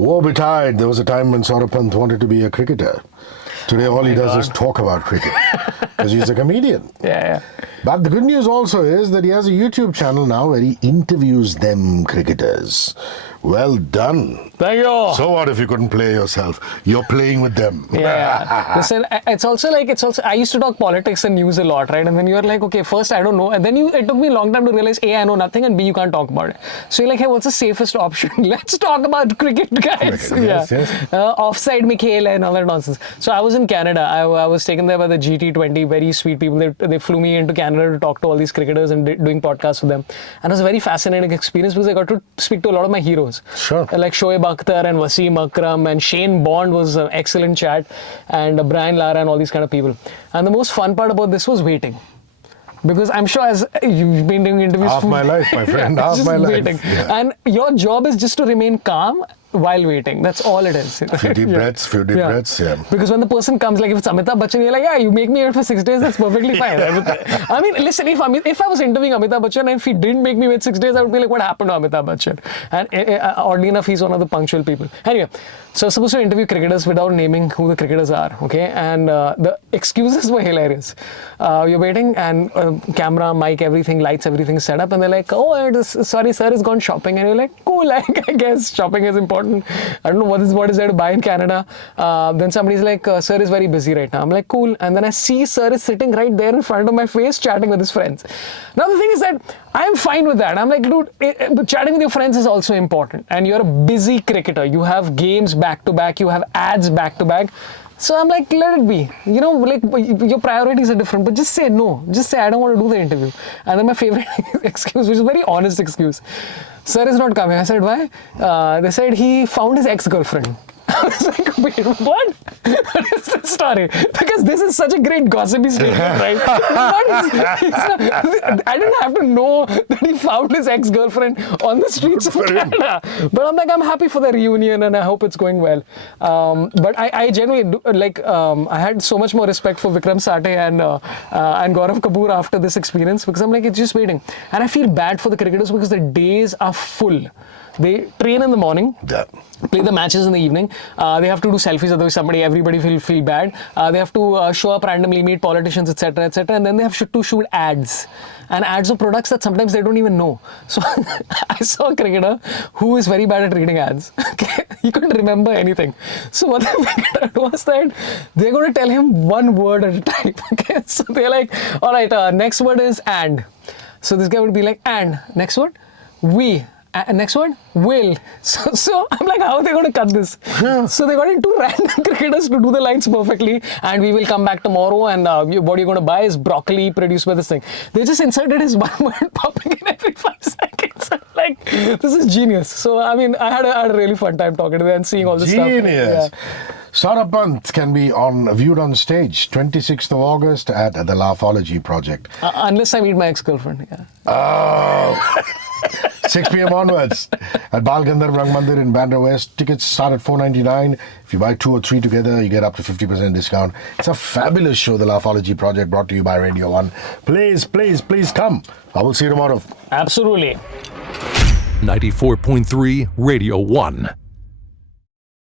Woe betide, there was a time when Sorabh Pant wanted to be a cricketer. Today all he does is talk about cricket because he's a comedian. Yeah. But the good news also is that he has a YouTube channel now where he interviews them cricketers. Well done. Thank you. So what if you couldn't play yourself? You're playing with them. Yeah. Listen, it's also, I used to talk politics and news a lot, right? And then you're like, okay, first I don't know. And then it took me a long time to realize, A, I know nothing, and B, you can't talk about it. So you're like, hey, what's the safest option? Let's talk about cricket, guys. Yes. Offside Mikhail and all that nonsense. So I was in Canada. I was taken there by the GT20, very sweet people. They flew me into Canada to talk to all these cricketers and doing podcasts with them. And it was a very fascinating experience because I got to speak to a lot of my heroes. Sure. Like Shoaib Akhtar and Wasim Akram and Shane Bond was an excellent chat, and Brian Lara and all these kind of people. And the most fun part about this was waiting. Because I'm sure as you've been doing interviews... Half my life, my friend. Half my life. Waiting. Yeah. And your job is just to remain calm while waiting. That's all it is. Few deep breaths. Because when the person comes, like if it's Amitabh Bachchan, you're like, yeah, you make me wait for 6 days, that's perfectly fine. I mean, listen, if I was interviewing Amitabh Bachchan and if he didn't make me wait 6 days, I would be like, what happened to Amitabh Bachchan? And oddly enough, he's one of the punctual people. Anyway, so I was supposed to interview cricketers without naming who the cricketers are, okay? And the excuses were hilarious. You're waiting and camera, mic, everything, lights, everything is set up, and they're like, oh, sorry, sir has gone shopping. And you're like, cool, like, I guess shopping is important. I don't know what is there to buy in Canada. Then somebody's like, sir is very busy right now. I'm like, cool. And then I see sir is sitting right there in front of my face chatting with his friends. Now the thing is that I'm fine with that. I'm like, dude, chatting with your friends is also important. And you're a busy cricketer. You have games back to back. You have ads back to back. So I'm like, let it be. You know, like your priorities are different, but just say no. Just say, I don't want to do the interview. And then my favorite excuse, which is a very honest excuse. Sir is not coming. I said, why? They said he found his ex-girlfriend. I was like, wait, what? What is this story? Because this is such a great gossipy statement, right? I didn't have to know that he found his ex-girlfriend on the streets of Canada. But I'm like, I'm happy for the reunion and I hope it's going well. But I genuinely, I had so much more respect for Vikram Sathe and Gaurav Kapoor after this experience because I'm like, it's just waiting. And I feel bad for the cricketers because the days are full. They train in the morning, play the matches in the evening. They have to do selfies, otherwise everybody will feel bad. They have to show up randomly, meet politicians, etc., etc. And then they have to shoot ads. And ads of products that sometimes they don't even know. So I saw a cricketer who is very bad at reading ads. Okay? He couldn't remember anything. So what they figured out was that they're going to tell him one word at a time. Okay? So they're like, all right, next word is and. So this guy would be like, and. Next word, we. Next word, will. So I'm like, how are they going to cut this? Yeah. So they got in two random cricketers to do the lines perfectly, and we will come back tomorrow, and what you're going to buy is broccoli produced by this thing. They just inserted his one word popping in every 5 seconds. Like, this is genius. So, I mean, I had a really fun time talking to them and seeing all this stuff. Genius. Yeah. Sorabh Pant can be viewed on stage 26th of August at the Laughology Project. Unless I meet my ex-girlfriend. Yeah. Oh. 6 p.m. onwards at Bal Gandharva Rang Mandir in Bandra West. Tickets start at $4.99. If you buy 2 or 3 together, you get up to 50% discount. It's a fabulous show, the Laughology Project, brought to you by Radio 1. Please come. I will see you tomorrow. Absolutely. 94.3 Radio 1.